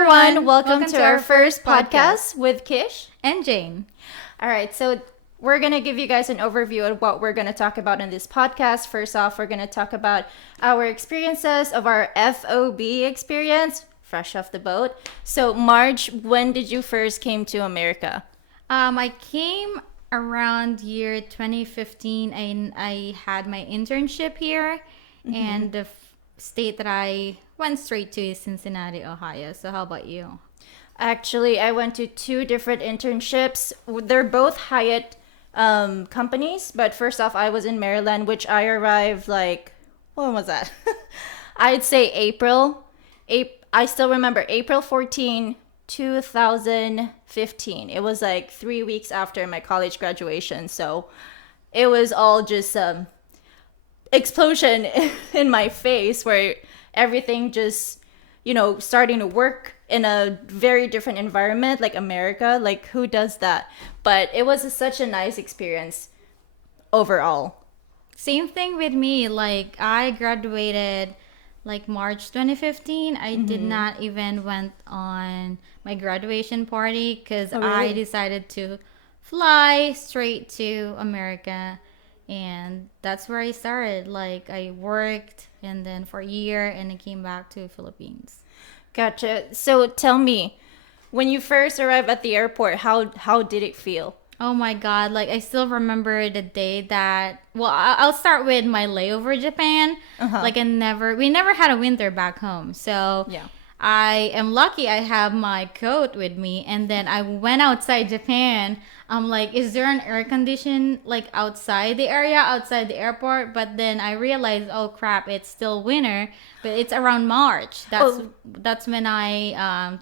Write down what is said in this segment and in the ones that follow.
everyone. Welcome to our first podcast with Kish and Jane. All right, so we're going to give you guys an overview of what we're going to talk about in this podcast. First off, we're going to talk about our experiences of our FOB experience, fresh off the boat. So, Marge, when did you first came to America? I came around year 2015 and I had my internship here, and the state that I went straight to is Cincinnati, Ohio. So how about you? Actually, I went to two different internships. They're both Hyatt companies, but first off, I was in Maryland, which I arrived like, when was that? I'd say April. I still remember April 14, 2015. It was like 3 weeks after my college graduation. So it was all just explosion in my face where everything just, starting to work in a very different environment like America. Like, who does that? But it was such a nice experience overall. Same thing with me. Like, I graduated like March 2015. I did not even went on my graduation party because I decided to fly straight to America. And that's where I started. Like, I worked and then for a year and I came back to Philippines. Gotcha. So tell me, when you first arrived at the airport, how did it feel? Oh my God. Like, I still remember the day that, well, I'll start with my layover in Japan. Like, we never had a winter back home. So yeah. I am lucky I have my coat with me. And then I went outside Japan. I'm like, is there an air condition like outside the area, outside the airport? But then I realized, oh crap, it's still winter. But it's around March. That's when I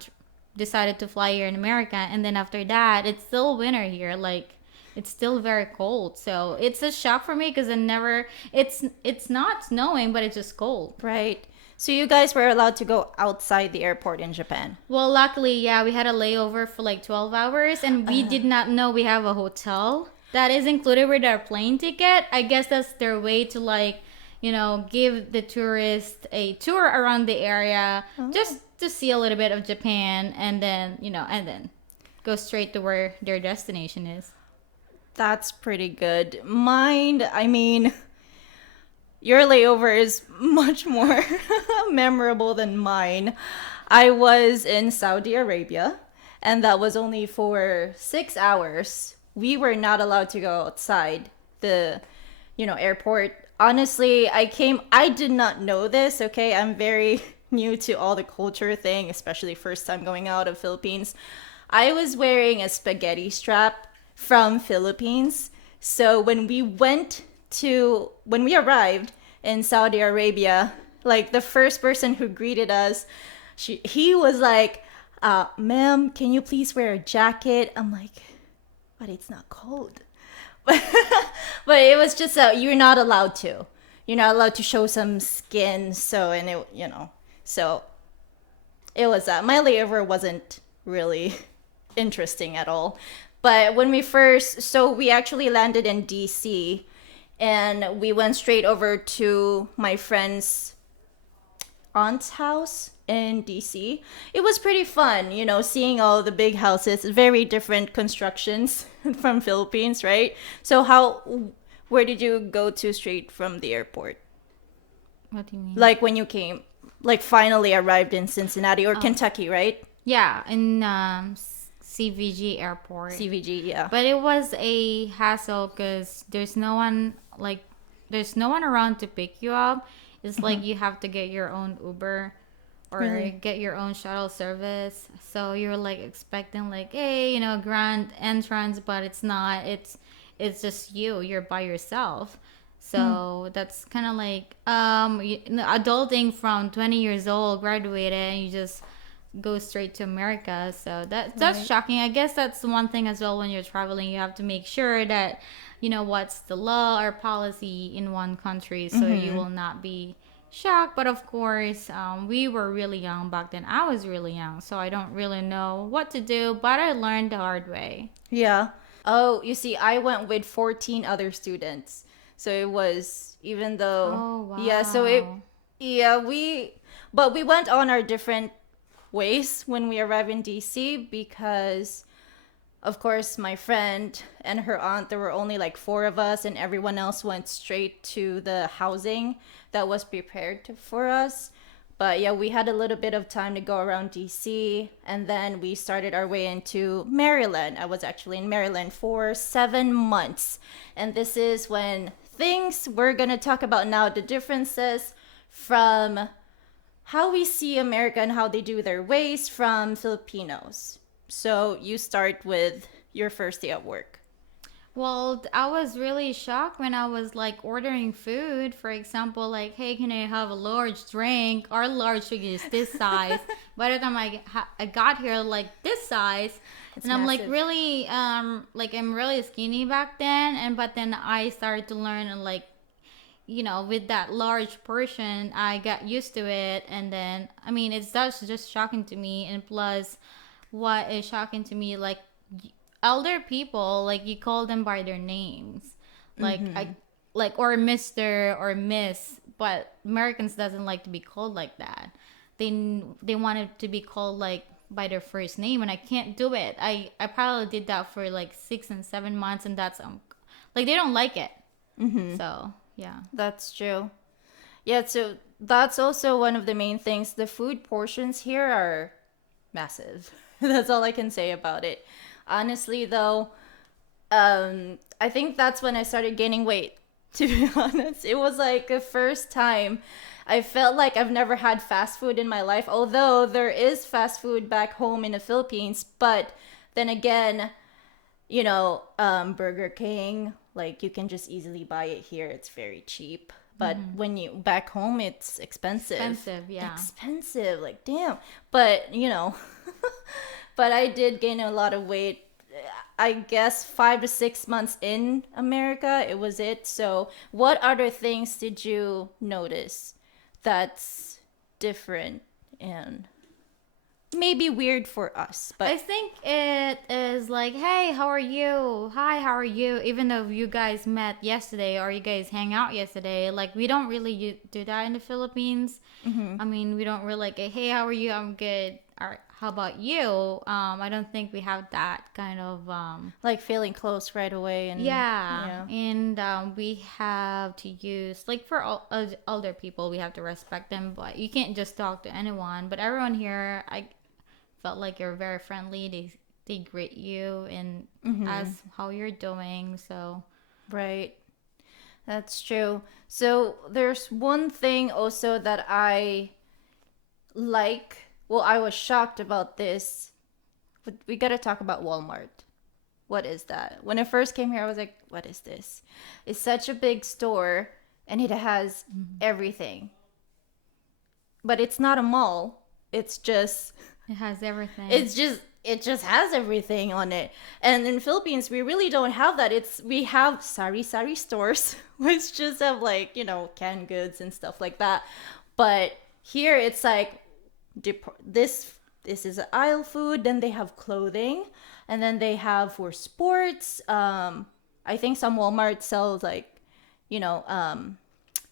decided to fly here in America. And then after that, it's still winter here. Like, it's still very cold. So it's a shock for me because it's not snowing, but it's just cold. Right. So you guys were allowed to go outside the airport in Japan? Well, luckily, yeah, we had a layover for like 12 hours and we did not know we have a hotel that is included with our plane ticket. I guess that's their way to like, give the tourists a tour around the area just to see a little bit of Japan and then go straight to where their destination is. That's pretty good. Mine, I mean, your layover is much more memorable than mine. I was in Saudi Arabia, and that was only for 6 hours. We were not allowed to go outside the, airport. Honestly, I did not know this, okay? I'm very new to all the culture thing, especially first time going out of Philippines. I was wearing a spaghetti strap from Philippines. So when we arrived in Saudi Arabia, like the first person who greeted us, he was like, ma'am, can you please wear a jacket? I'm like, but it's not cold. But it was just, you're not allowed to. You're not allowed to show some skin. So it was that. My layover wasn't really interesting at all. But when we actually landed in DC and we went straight over to my friend's aunt's house in DC. It was pretty fun, seeing all the big houses, very different constructions from Philippines, right? So where did you go to straight from the airport? What do you mean? Like when you came, like finally arrived in Cincinnati or Kentucky, right? Yeah, in CVG airport. CVG, yeah. But it was a hassle because there's no one around to pick you up. It's like you have to get your own Uber or get your own shuttle service. So you're like expecting like, hey, grand entrance, but it's not. It's just you're by yourself. So that's kind of like adulting from 20 years old, graduated, and you just go straight to America. So that's shocking. I guess that's one thing as well when you're traveling. You have to make sure that what's the law or policy in one country, so you will not be shocked. But of course, we were really young back then. I was really young, so I don't really know what to do, but I learned the hard way. Yeah. Oh, you see, I went with 14 other students. So it was, even though, Oh, wow. yeah, so we went on our different ways when we arrived in DC because, of course, my friend and her aunt, there were only like four of us, and everyone else went straight to the housing that was prepared for us. But yeah, we had a little bit of time to go around DC, and then we started our way into Maryland. I was actually in Maryland for 7 months. And this is when things we're going to talk about now, the differences from how we see America and how they do their ways from Filipinos. So you start with your first day at work. Well, I was really shocked when I was like ordering food. For example, like, hey, can I have a large drink? Our large drink is this size. By the time I got here, like this size, It's and I'm like massive. really like I'm really skinny back then, and but then I started to learn and like with that large portion, I got used to it, and then I mean that's just shocking to me, and plus, what is shocking to me like elder people like you call them by their names like I like or Mr. or Miss, but Americans doesn't like to be called like that. They want it to be called like by their first name, and I can't do it. I probably did that for like 6 and 7 months, and that's like they don't like it. So yeah. That's true. Yeah, so that's also one of the main things. The food portions here are massive. That's all I can say about it. Honestly, though, I think that's when I started gaining weight. To be honest, it was like the first time I felt like I've never had fast food in my life. Although there is fast food back home in the Philippines, but then again, Burger King, like you can just easily buy it here. It's very cheap. But when you back home, it's expensive. Expensive, yeah. Expensive, like damn. But but I did gain a lot of weight. I guess 5 to 6 months in America, it was it. So, what other things did you notice that's different and maybe weird for us? I But think it is like, hey, how are you? Hi, how are you? Even though you guys met yesterday or you guys hang out yesterday, like we don't really do that in the Philippines. I mean, we don't really like, hey, how are you? I'm good. Or how about you? I don't think we have that kind of like feeling close right away and yeah, yeah. and we have to use like for older people, we have to respect them, but you can't just talk to anyone. But everyone here, I felt like you're very friendly. They greet you and ask how you're doing. So Right. That's true. So there's one thing also that I like. Well, I was shocked about this. But we got to talk about Walmart. What is that? When I first came here, I was like, what is this? It's such a big store and it has everything. But it's not a mall. It's just it has everything. it just has everything on it. And in Philippines, we really don't have that. We have sari stores, which just have like, canned goods and stuff like that. But here it's like this is aisle food, then they have clothing, and then they have for sports. I think some Walmart sells like, you know,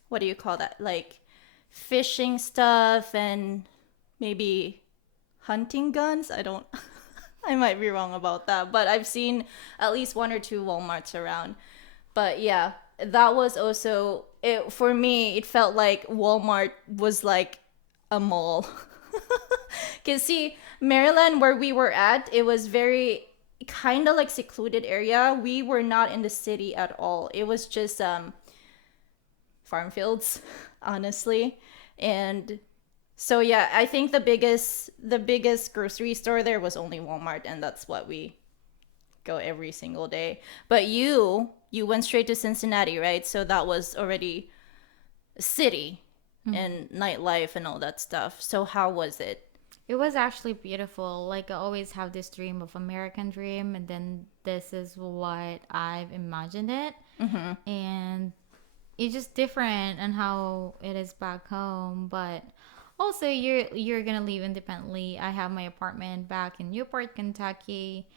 what do you call that? Like fishing stuff and maybe hunting guns. I don't I might be wrong about that, but I've seen at least one or two Walmarts around. But yeah, that was also it for me. It felt like Walmart was like a mall. Cause see, Maryland, where we were at, it was very kind of like secluded area. We were not in the city at all. It was just farm fields, honestly, and so yeah, I think the biggest grocery store there was only Walmart, and that's what we go every single day. But you went straight to Cincinnati, right? So that was already a city and nightlife and all that stuff. So how was it? It was actually beautiful. Like I always have this dream of American dream, and then this is what I've imagined it, and it's just different and how it is back home. But also, you're gonna live independently. I have my apartment back in Newport, Kentucky,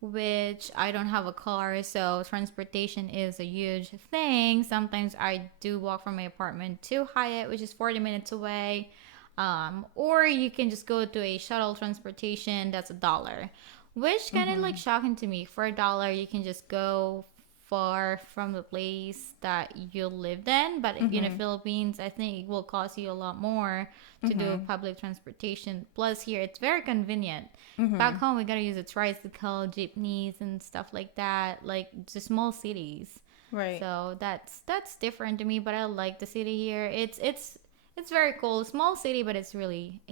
which I don't have a car, so transportation is a huge thing. Sometimes I do walk from my apartment to Hyatt, which is 40 minutes away. Or you can just go to a shuttle transportation that's $1, which kind of like shocking to me. For $1, you can just go far from the place that you lived in. But in the Philippines, I think it will cost you a lot more to do public transportation. Plus, here it's very convenient. Back home, we gotta use a tricycle, jeepneys, and stuff like that. Like the small cities. Right. So that's different to me. But I like the city here. It's very cool. Small city, but it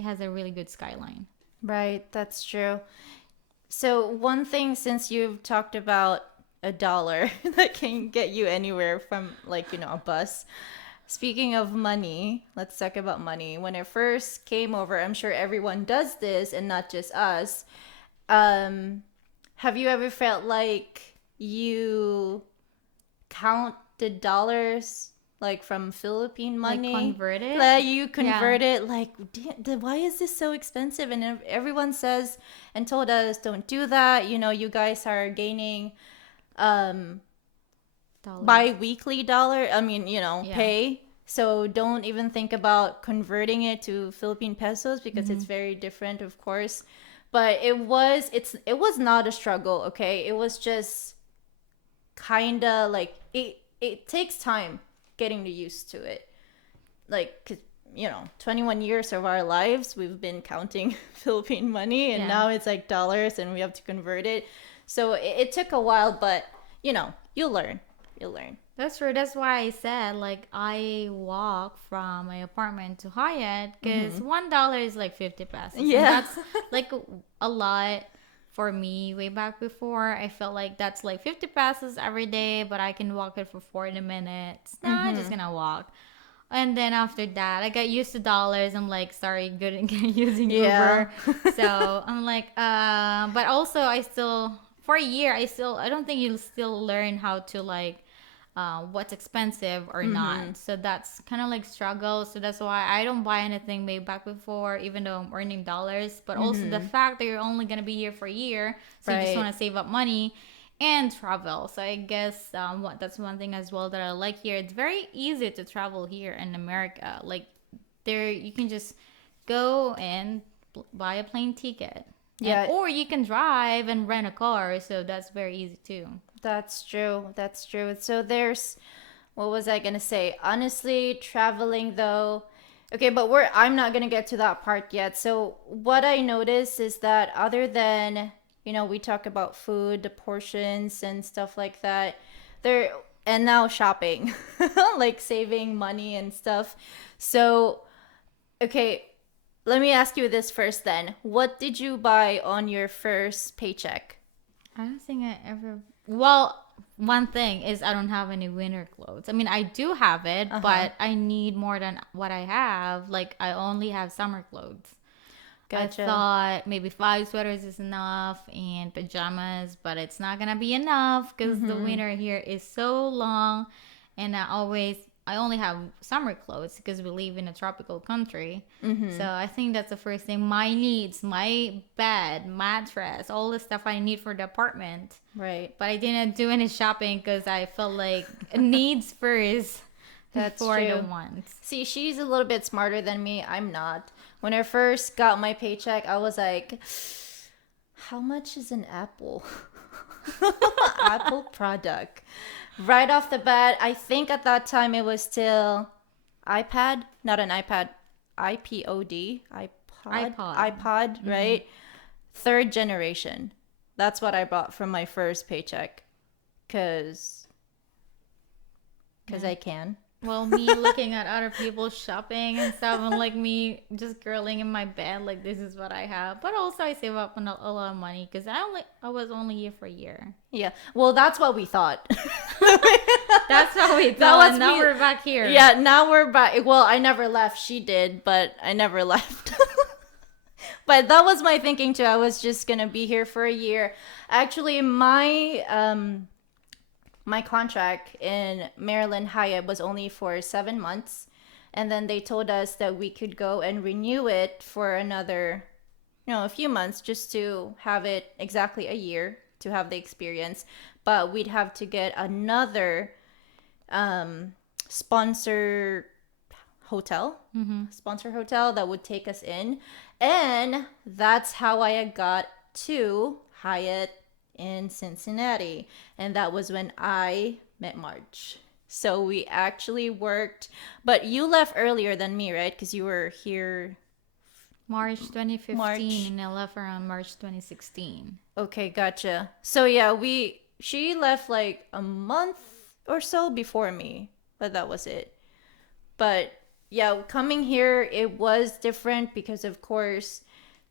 has a really good skyline. Right, that's true. So, one thing, since you've talked about $1 that can get you anywhere from, like, a bus. Speaking of money, let's talk about money. When it first came over, I'm sure everyone does this and not just us. Um, have you ever felt like you count the dollars like from Philippine Like money? convert it. Like you Yeah. convert it like, why is this so expensive? And everyone says and told us, don't do that. You guys are gaining um Dollars. bi-weekly dollar, I mean, Yeah. pay. So don't even think about converting it to Philippine pesos because it's very different, of course. But it was not a struggle, okay? It was just kind of like it takes time getting used to it. Like 'cause, 21 years of our lives we've been counting Philippine money, and Yeah. now it's like dollars and we have to convert it. So it took a while, but you'll learn. You'll learn. That's true. That's why I said like I walk from my apartment to Hyatt because $1 is like 50 pesos, and Yeah. that's like a lot for me. Way back before, I felt like that's like 50 pesos every day, but I can walk it for 40 minutes. Nah, I'm just gonna walk. And then after that, I got used to dollars. I'm like, sorry, good at using Yeah. Uber. So I'm like, but also I still, for a year, I don't think you'll still learn how to like, what's expensive or not. So that's kind of like struggle. So that's why I don't buy anything made back before, even though I'm earning dollars. But also the fact that you're only gonna be here for a year, so you just Right. want to save up money and travel. So I guess that's one thing as well that I like here. It's very easy to travel here in America. Like there, you can just go and buy a plane ticket, and Yeah, or you can drive and rent a car. So that's very easy too. that's true. That's true. So there's what was I gonna say? Honestly, traveling though. Okay, but I'm not gonna get to that part yet. So what I noticed is that other than, we talk about food, the portions and stuff like that, there and now shopping. Like saving money and stuff. So, okay, let me ask you this first then. What did you buy on your first paycheck? I don't think I ever. Well, one thing is I don't have any winter clothes. I mean, I do have it, Uh-huh. but I need more than what I have. Like, I only have summer clothes. I Gotcha. thought maybe 5 sweaters is enough and pajamas, but it's not gonna be enough because the winter here is so long, and I only have summer clothes because we live in a tropical country. So I think that's the first thing. My needs, my bed, mattress, all the stuff I need for the apartment. Right. But I didn't do any shopping because I felt like needs first That's before the true. wants. See, she's a little bit smarter than me. I'm not. When I first got my paycheck, I was like, how much is an apple? Apple product. Right off the bat, I think at that time it was still iPad, not an iPad, iPod, iPod. iPod, right? Third generation. That's what I bought from my first paycheck, cause Yeah. I can. Well, me looking at other people shopping and stuff, and like me just curling in my bed, like this is what I have. But also, I save up a lot of money because I was only here for a year. Yeah. Well, that's what we thought. That's what we That thought. was And now me. we're back here. Yeah, now we're back. Well, I never left. She did, but I never left. But that was my thinking too. I was just gonna be here for a year. Actually, my contract in Maryland Hyatt was only for 7 months, and then they told us that we could go and renew it for another, a few months, just to have it exactly a year to have the experience. But we'd have to get another sponsor. hotel, sponsor hotel that would take us in. And that's how I got to Hyatt in Cincinnati. And that was when I met Marge. So we actually worked, but you left earlier than me, right? Because you were here March 2015, March. and I left around March 2016. Okay, gotcha. So yeah, she left like a month or so before me, but that was it. But yeah, coming here it was different because of course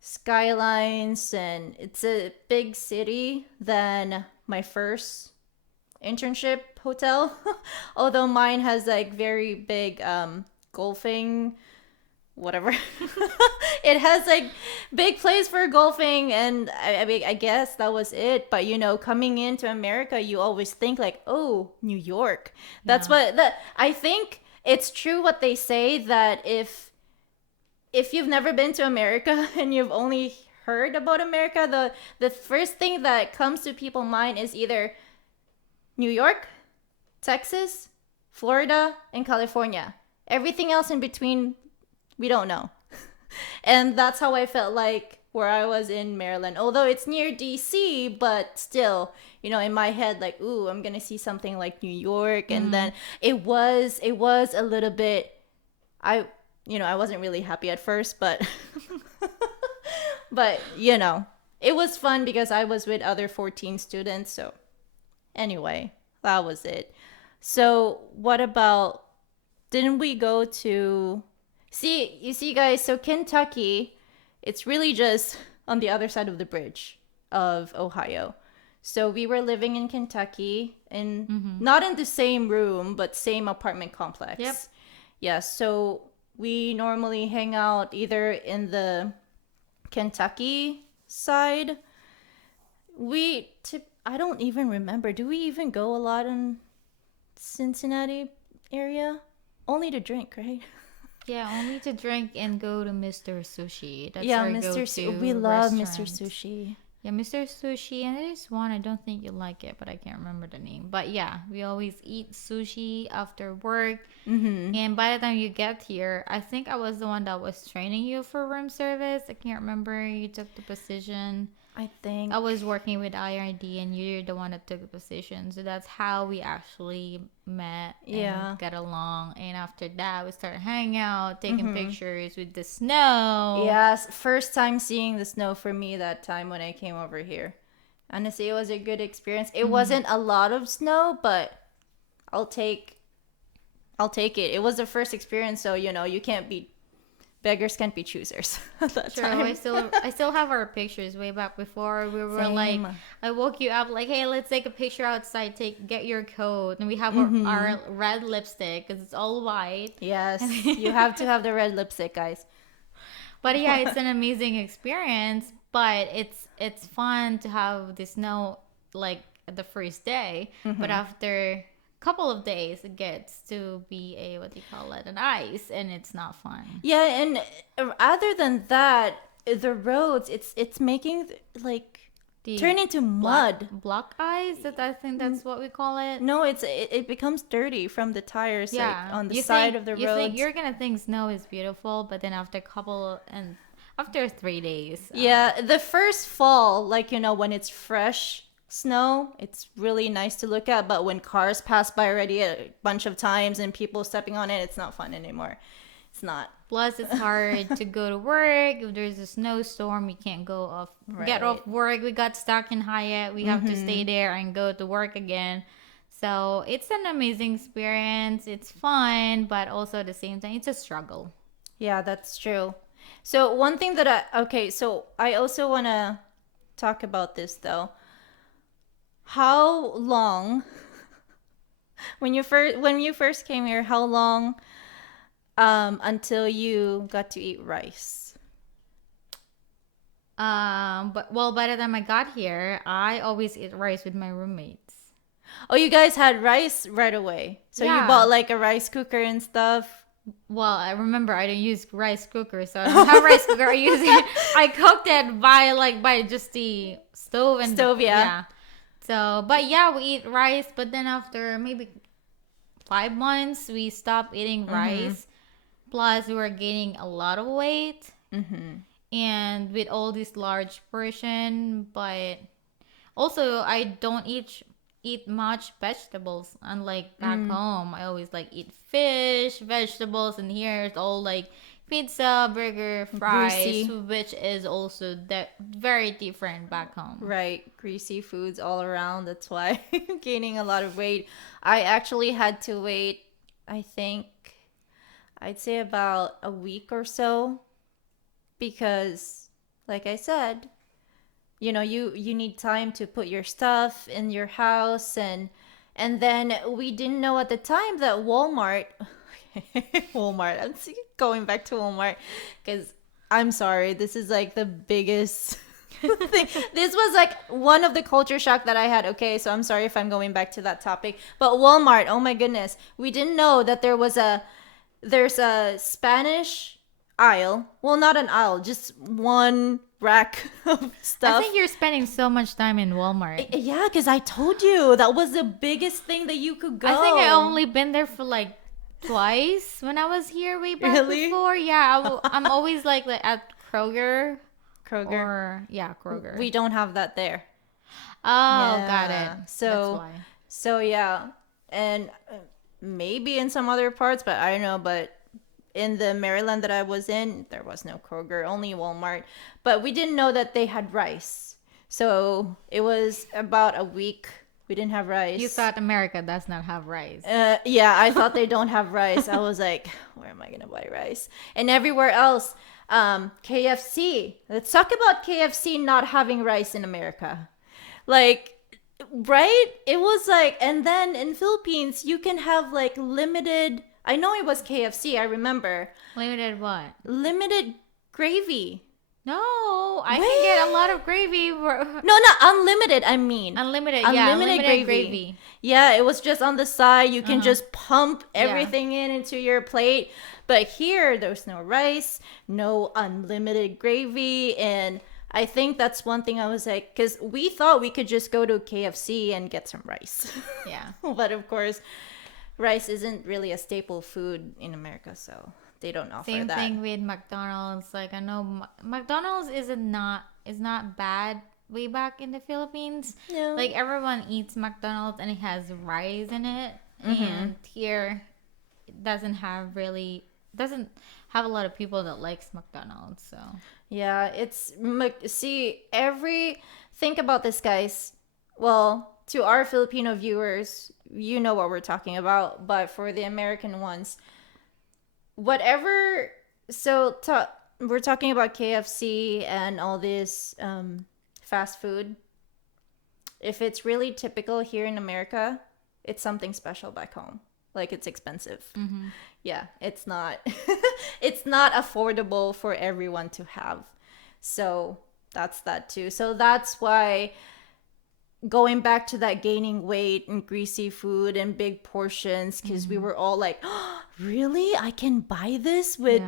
skylines, and it's a big city than my first internship hotel. Although mine has like very big golfing whatever. It has like big place for golfing, and I mean I guess that was it. But coming into America, you always think like, oh, New York. That's Yeah. what that I think. It's true what they say that if you've never been to America and you've only heard about America, the first thing that comes to people's mind is either New York, Texas, Florida, and California. Everything else in between, we don't know. And that's how I felt like where I was in Maryland. Although it's near DC, but still, in my head, like, ooh, I'm gonna see something like New York. And then it was a little bit, I wasn't really happy at first, but but it was fun because I was with other 14 students. So anyway, that was it. So what about, didn't we go to, you see guys, so Kentucky, it's really just on the other side of the bridge of Ohio. So we were living in Kentucky, in not in the same room, but same apartment complex. Yep. Yeah, so we normally hang out either in the Kentucky side. I don't even remember. Do we even go a lot in Cincinnati area? Only to drink, right? Yeah, only to drink and go to Mr. Sushi. That's Yeah, our Mr. go-to We love Mr. restaurant. Sushi. Yeah, Mr. Sushi, and there is one, I don't think you like it, but I can't remember the name. But yeah, we always eat sushi after work. And by the time you get here, I think I was the one that was training you for room service. I can't remember. You took the position. I think. I was working with IRD, and you're the one that took the position. So that's how we actually met and Yeah. got along. And after that, we started hanging out, taking pictures with the snow. Yes, first time seeing the snow for me that time when I came over here. Honestly, it was a good experience. It wasn't a lot of snow, but I'll take it. It was the first experience, so you can't be beggars can't be choosers at that True. time. I still have our pictures way back before we were like, Same. I woke you up like, hey, let's take a picture outside. Get your coat, and we have our red lipstick because it's all white. Yes, you have to have the red lipstick, guys. But yeah, it's an amazing experience. But it's fun to have the snow like the first day, but after couple of days it gets to be a, what do you call it, an ice, and it's not fun. Yeah, and other than that, the roads, it's making like The turn into mud. block ice, that I think that's what we call it. No, it becomes dirty from the tires, like on the side of the you roads. think you're gonna think snow is beautiful, but then after 3 days, Yeah, the first fall, like when it's fresh snow, it's really nice to look at, but when cars pass by already a bunch of times and people stepping on it, it's not fun anymore. It's not. plus it's hard to go to work if there's a snowstorm. We can't get off work. We got stuck in Hyatt. We have to stay there and go to work again. So it's an amazing experience. It's fun, but also at the same time it's a struggle. Yeah, that's true. So one thing so I also want to talk about this though. How long when you first came here, how long until you got to eat rice? But by the time I got here, I always eat rice with my roommates. Oh, you guys had rice right away. So you Yeah. bought like a rice cooker and stuff. Well, I remember I don't use rice cooker, so I don't have rice cooker. I cooked it by just the stove and Stove, yeah. yeah. So, but yeah, we eat rice. But then after maybe 5 months, we stopped eating rice. Plus, we were gaining a lot of weight, Mm-hmm. and with all this large portion, but also I don't eat much vegetables. Unlike back home, I always like eat fish, vegetables, and here it's all like pizza, burger, fries, Greasy. which is also very different back home. Right, greasy foods all around. That's why I'm gaining a lot of weight. I actually had to wait, I think, I'd say about a week or so because, like I said, you need time to put your stuff in your house, and then we didn't know at the time that Walmart Walmart. Going back to Walmart because I'm sorry, this is like the biggest thing. This was like one of the culture shock that I had. Okay, so I'm sorry if I'm going back to that topic, but Walmart, oh my goodness, we didn't know that there's a Spanish aisle. Well, not an aisle, just one rack of I stuff. think you're spending so much time in Walmart. Yeah, because I told you that was the biggest thing that you could go. I think I only been there for like twice when I was here way back Really? before. Yeah, I'm always like at Kroger Kroger. or yeah, Kroger. We don't have that there. Oh, Yeah. got it. That's So, why. so yeah, and maybe in some other parts, but I don't know. But in the Maryland that I was in, there was no Kroger, only Walmart. But we didn't know that they had rice. So it was about a week. We didn't have rice. You thought America does not have rice. Yeah, I thought they don't have rice. I was like, where am I gonna buy rice? And everywhere else, KFC. Let's talk about KFC not having rice in America. Like, right? It was like, and then in Philippines, you can have like limited. I know it was KFC. I remember Limited what? limited gravy. No, I can get a lot of gravy. No, not unlimited. I mean, Unlimited, unlimited gravy. Yeah, it was just on the side. You can just pump everything into your plate. But here, there's no rice, no unlimited gravy. And I think that's one thing I was like, because we thought we could just go to KFC and get some rice. Yeah. But of course, rice isn't really a staple food in America, so they don't offer Same that. thing with McDonald's. Like I know McDonald's is not bad way back in the Philippines. No. Like everyone eats McDonald's and it has rice in it. Mm-hmm. And here it doesn't have a lot of people that likes McDonald's. So Yeah, think about this, guys. Well, to our Filipino viewers, you know what we're talking about, but for the American ones, whatever. We're talking about KFC and all this fast food. If it's really typical here in America, it's something special back home. Like it's expensive. Yeah, it's not. It's not affordable for everyone to have. So that's that too. So that's why going back to that gaining weight and greasy food and big portions, because we were all like, oh, really? I can buy this with,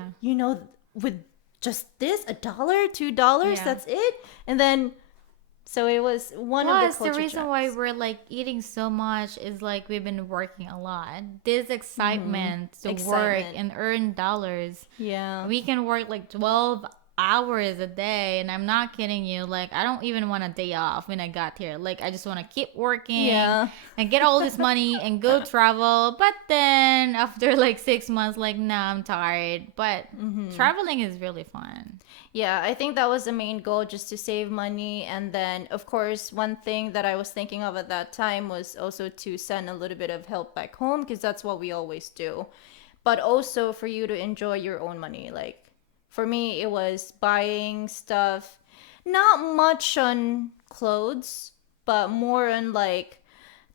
with just this, $1, $2, Yeah. that's it? And then, so it was one of plus the the culture reason shocks. why we're like eating so much is like we've been working a lot. This excitement to work Excitement. and earn dollars. Yeah. We can work like 12 hours a day, and I'm not kidding you. Like I don't even want a day off when I got here. Like I just want to keep working Yeah. and get all this money and go travel. But then after like 6 months, like nah, I'm tired. But traveling is really fun. Yeah, I think that was the main goal, just to save money. And then, of course, one thing that I was thinking of at that time was also to send a little bit of help back home, because that's what we always do. But also for you to enjoy your own money. Like, for me, it was buying stuff, not much on clothes, but more on like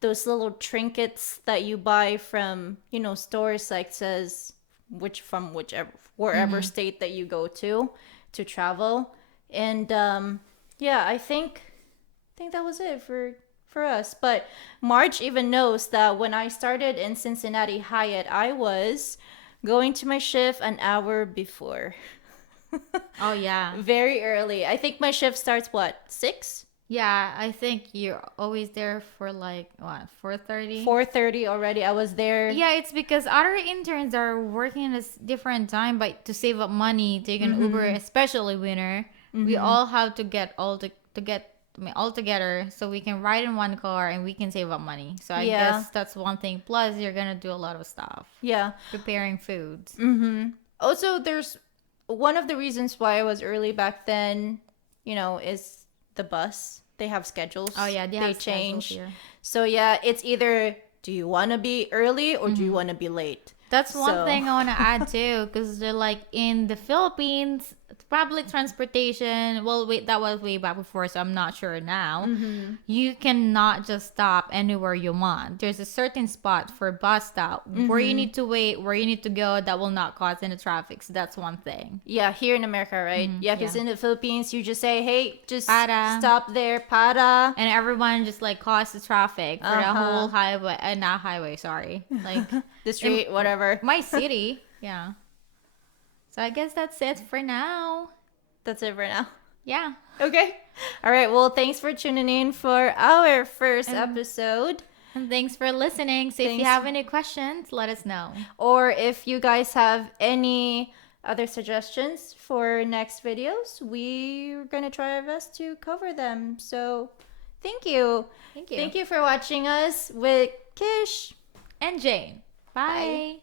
those little trinkets that you buy from, stores like says wherever state that you go to travel. And yeah, I think that was it for us. But Marge even knows that when I started in Cincinnati Hyatt, I was going to my shift an hour before. Oh yeah. Very early. I think my shift starts 6? Yeah, I think you're always there for like what, 4:30? 4:30 already. I was there. Yeah, it's because other interns are working at a different time, but to save up money, take an Uber, especially winter. We all have to get all together so we can ride in one car and we can save up money. So I Yeah. guess that's one thing. Plus, you're gonna do a lot of stuff, Yeah. preparing foods. Also, there's one of the reasons why I was early back then, is the bus. They have schedules. Oh yeah, they have schedules change. here. So yeah, it's either do you want to be early or do you want to be late? That's one So- thing I want to add too, because they're like in the Philippines, public transportation. Well, wait, that was way back before, so I'm not sure now. You cannot just stop anywhere you want. There's a certain spot for bus stop where you need to wait, where you need to go. That will not cause any traffic. So that's one thing. Yeah, here in America, right? Yeah, because yeah. in the Philippines, you just say, hey, just Para. stop there, para. And everyone just like cause the traffic for the whole highway, not highway, sorry, like The street, whatever. my city. Yeah. So I guess that's it for now. That's it for now. Yeah. Okay. All right. Well, thanks for tuning in for our first episode. And thanks for listening. So if you Thanks. have any questions, let us know. Or if you guys have any other suggestions for next videos, we're going to try our best to cover them. So thank you. Thank you. Thank you for watching us with Kish. And Jane. Bye.